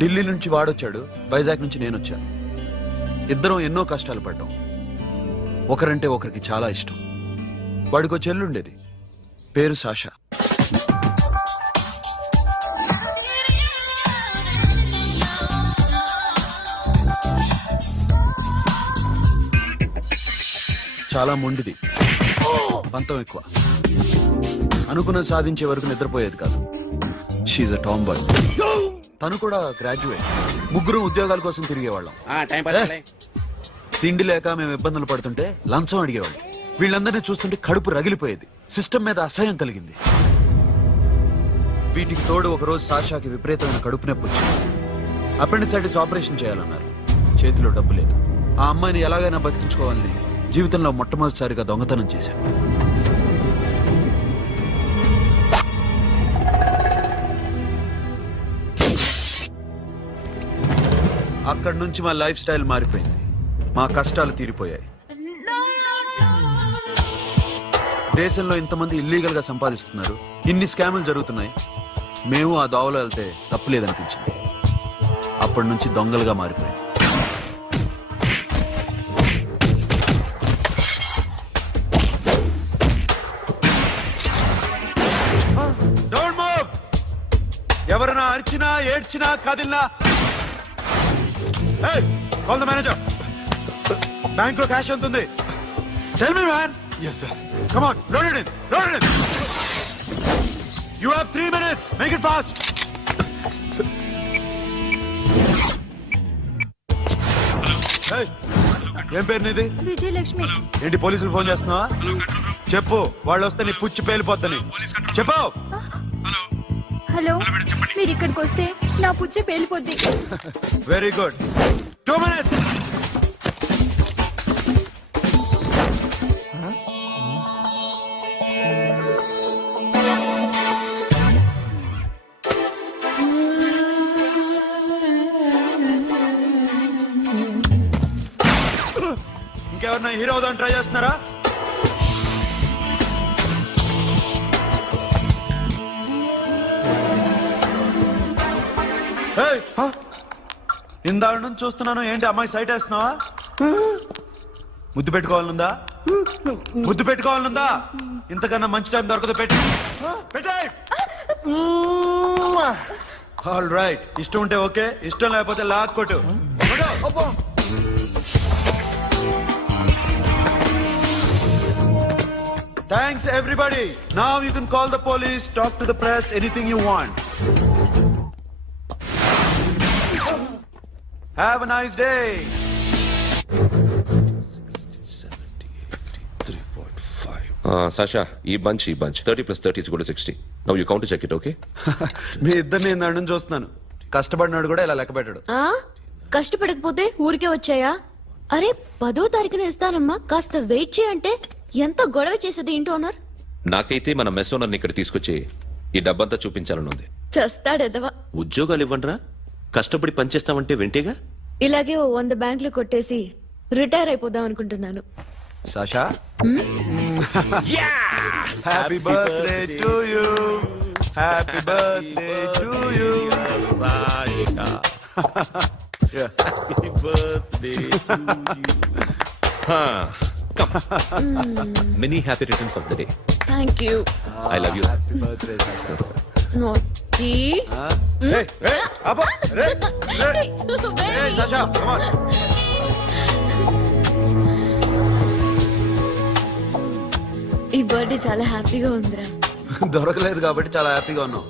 ఢిల్లీ నుంచి వాడొచ్చాడు, వైజాగ్ నుంచి నేను వచ్చాను. ఇద్దరం ఎన్నో కష్టాలు పడ్డాం. ఒకరంటే ఒకరికి చాలా ఇష్టం. వాడికో చెల్లుండేది, పేరు సాషా. చాలా మొండిది, పంతం ఎక్కువ. అనుకున్నది సాధించే వరకు నిద్రపోయేది కాదు. She's a tomboy. తను కూడా గ్రాడ్యుయేట్. ముగ్గురు ఉద్యోగాల కోసం తిరిగేవాళ్ళం. తిండి లేక మేము ఇబ్బందులు పడుతుంటే లంచం అడిగేవాళ్ళం. వీళ్ళందరినీ చూస్తుంటే కడుపు రగిలిపోయేది. సిస్టమ్ మీద అసహ్యం కలిగింది. వీటికి తోడు ఒకరోజు సాషాకి విపరీతమైన కడుపు నొప్పి వచ్చింది. అపెండిసైటిస్ ఆపరేషన్ చేయాలన్నారు. చేతిలో డబ్బు లేదు. ఆ అమ్మాయిని ఎలాగైనా బతికించుకోవాలని జీవితంలో మొట్టమొదటిసారిగా దొంగతనం చేశాను. అక్కడి నుంచి మా లైఫ్ స్టైల్ మారిపోయింది. మా కష్టాలు తీరిపోయాయి. దేశంలో ఇంతమంది ఇల్లీగల్ గా సంపాదిస్తున్నారు, ఇన్ని స్కాములు జరుగుతున్నాయి. మేము ఆ దోవలో వెళ్తే తప్పులేదనిపించింది. అప్పటి నుంచి దొంగలుగా మారిపోయాయి. ఎవరైనా అరిచినా ఏడ్చినా కదిలినా కాల్ ద మేనేజర్. బ్యాంక్ లో క్యాష్ ఎంత ఉంది? Tell me man. Yes sir. Come on, load it in. Load it in. You have 3 minutes. Make it fast. Hey, ఏం పేరు నీది? విజయలక్ష్మి. ఏంటి పోలీసులు ఫోన్ చేస్తున్నావా? చెప్పు, వాళ్ళు వస్తే నీ పుచ్చి పేలిపోద్దని చెప్పు. హలో, మీరు ఇక్కడికి వస్తే నా పుచ్చే పేలిపోద్ది. Very good. 2 minutes. ఇంకెవరన్నా హీరో అవుదాం ట్రై చేస్తున్నారా? ఇందాక నుంచి చూస్తున్నాను. ఏంటి అమ్మాయి సైట్ వేస్తున్నావా? ముద్దు పెట్టుకోవాలనుందా? ముద్దు పెట్టుకోవాలనుందా? ఇంతకన్నా మంచి టైం దొరకదు. పెట్టే. All right. ఇష్టం ఉంటే ఓకే, ఇష్టం లేకపోతే లాక్కొట్టు. Thanks everybody. Now you can call the police, talk to the press, anything you want. Have a nice day. 60, 70, 80, 3.5. Sasha, ఈ bunch 30 plus 30 is equal to 60. Now you count to check it, okay? మీ ఇద్దరిని నేను నుంచి చూస్తున్నాను. కష్టపడినాడు కూడా ఇలా లెక్క పెట్టాడు. కష్టపడకపోతే ఊరికే వచ్చాయా? అరే 10వ తారీఖున ఇస్తానమ్మా, కాస్త వెయిట్ చేయంటే ఎంత గొడవ చేసేది ఇంటి ఓనర్. నాకైతే మన మెస్ ఓనర్ని ఇక్కడ తీసుకొచ్చి ఈ డబ్బంతా చూపించాలని ఉంది. చస్తాడెదవా. ఉద్యోగాలు ఇవ్వండిరా, కష్టపడి పనిచేస్తామంటే వింటేగా. ఇలాగే 100 బ్యాంకులు కొట్టేసి రిటైర్ అయిపోదాం అనుకుంటున్నాను. Sasha, happy birthday to you. Happy birthday to you Sasha. Happy birthday to you. Many happy returns of the day. Thank you. I love you. Happy birthday Sasha. Naughty. Hey, Abba, hey, Sasha, come on. ఈ birthday చాలా హ్యాపీగా ఉందిరా. దొరకలేదు కాబట్టి చాలా హ్యాపీగా ఉన్నాం.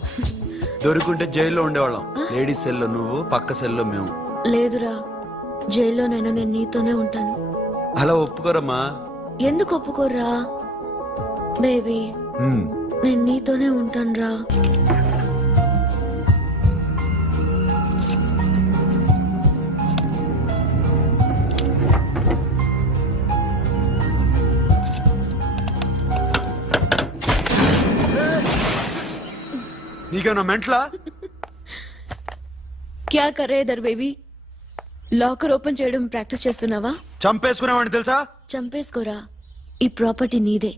దొరుకుంటే జైల్లో ఉండేవాళ్ళం. లేడీస్ సెల్లో నువ్వు, పక్క సెల్లో మేము. లేదురా, జైల్లోనైనా నేను నీతోనే ఉంటాను. అలా ఒప్పుకోరమ్మా. ఎందుకు ఒప్పుకోర్రా బేబీ? నేను నీతోనే ఉంటాను రా. నీకేమన్నా మెంట్లా? క్యా కరే ఇధర్ బేబీ? లాకర్ ఓపెన్ చేయడం ప్రాక్టీస్ చేస్తున్నావా? చంపేసుకునేవాడిని తెలుసా? చంపేసుకోరా, ఈ ప్రాపర్టీ నీదే.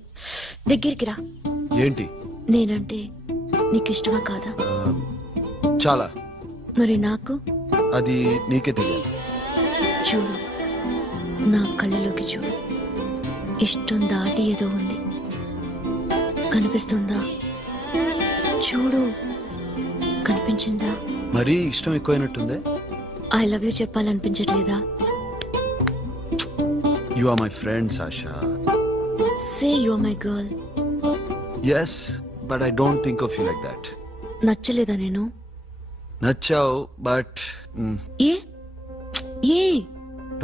దగ్గరికి రా. ఏంటి? నేనంటే నీకు ఇష్టమా కాదా? చాలా. మరి నాకు అది నీకే తెలియాలి. చూడు, నా కళ్ళలోకి చూడు. ఇష్టం దాటి ఏదో ఉంది. కనిపిస్తుందా? చూడు, కనిపించిందా? మరీ ఇష్టం ఎక్కువైనట్టుందే. ఐ లవ్ యూ చెప్పాలనిపించట్లేదా? You are my friend Sasha. Say you are my girl. Yes, but I don't think of you like that. నచ్చలేదా నేను? నచ్చావు, బట్ ఏ ఏ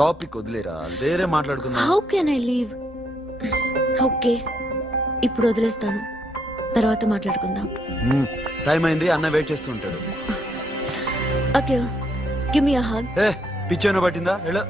టాపిక్ వదిలేరా, వేరే మాట్లాడుకుందాం. How can I leave? Okay, ఇప్పుడు వదిలేస్తాను, తర్వాత మాట్లాడుకుందాం. టైం అయింది, అన్న వెయిట్ చేస్తూ ఉంటాడు. Okay, give me a hug. ఏ పిచ్చేనో పట్టిందా? ఎలా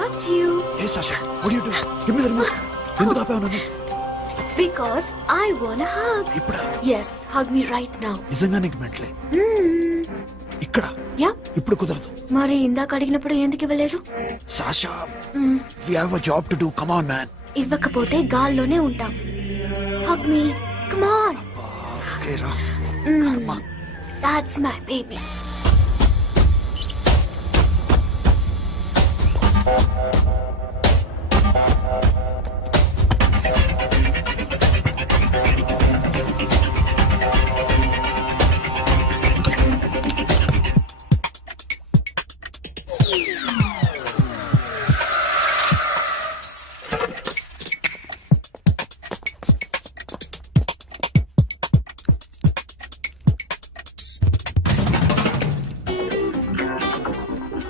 What you? ఏ Sasha, what are you doing? Give me the remote. ఎందుకు ఆపావు నన్ను? Because I want a hug. ఇప్పుడా? Yes, hug me right now. నిజంగా నీకు మెంటలే? ఇక్కడ Yeah. ఇప్పుడు కుదరదు. మరి ఇందాక అడిగినప్పుడు ఎందుకు ఇవ్వలేదు? Sasha, we have a job to do. Come on, man. ఇవ్వకపోతే గాల్లోనే ఉంటాం. Hug me. Come on. Okay, రా. కర్మ. That's my baby.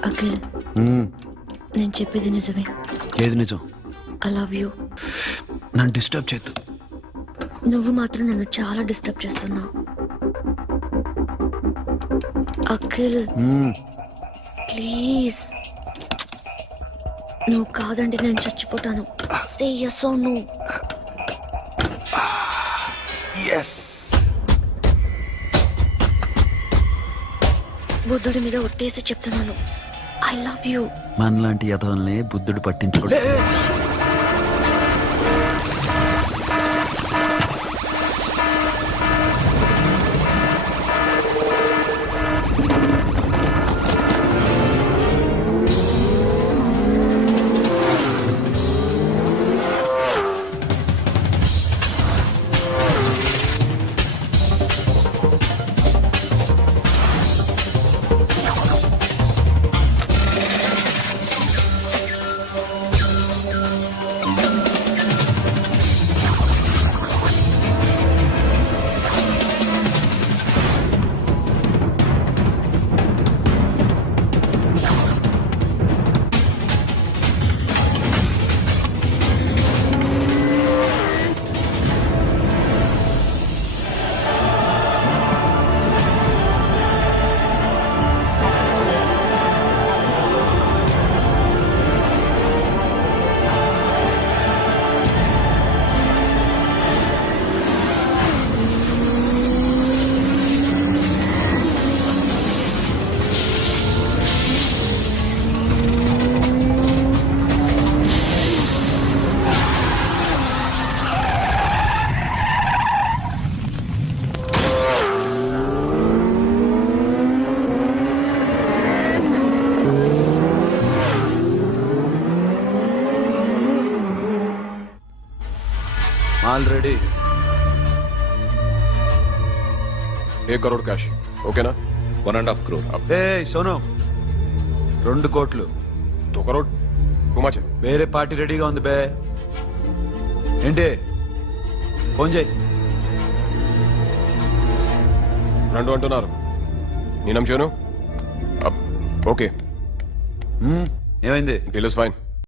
అఖిల్, నేను చెప్పేది నిజమే. ఏది నిజం? I love you. నన్ను డిస్టర్బ్ చేయొద్దు. నువ్వు మాత్రం నన్ను చాలా డిస్టర్బ్ చేస్తున్నావు. అఖిల్, ప్లీజ్. నువ్వు కాదండి నేను చచ్చిపోతాను. సే yes or no. Yes. బుద్ధుడి మీద ఒట్టేసి చెప్తున్నాను. I love you. మనలాంటి యథోల్ని బుద్ధుడు పట్టించుకోడు. ఆల్రెడీ 1 करोड़ कैश ఓకేనా? 1.5 crore. ఏ సోను, 2 కోట్లు 2 करोड़ घुमाचे వేరే పార్టీ రెడీగా ఉంది బే. ఏంటి ఫోన్ చేయి. రెండు అంటున్నారు నేనంశాను ఓకే ఏమైంది? Deal is fine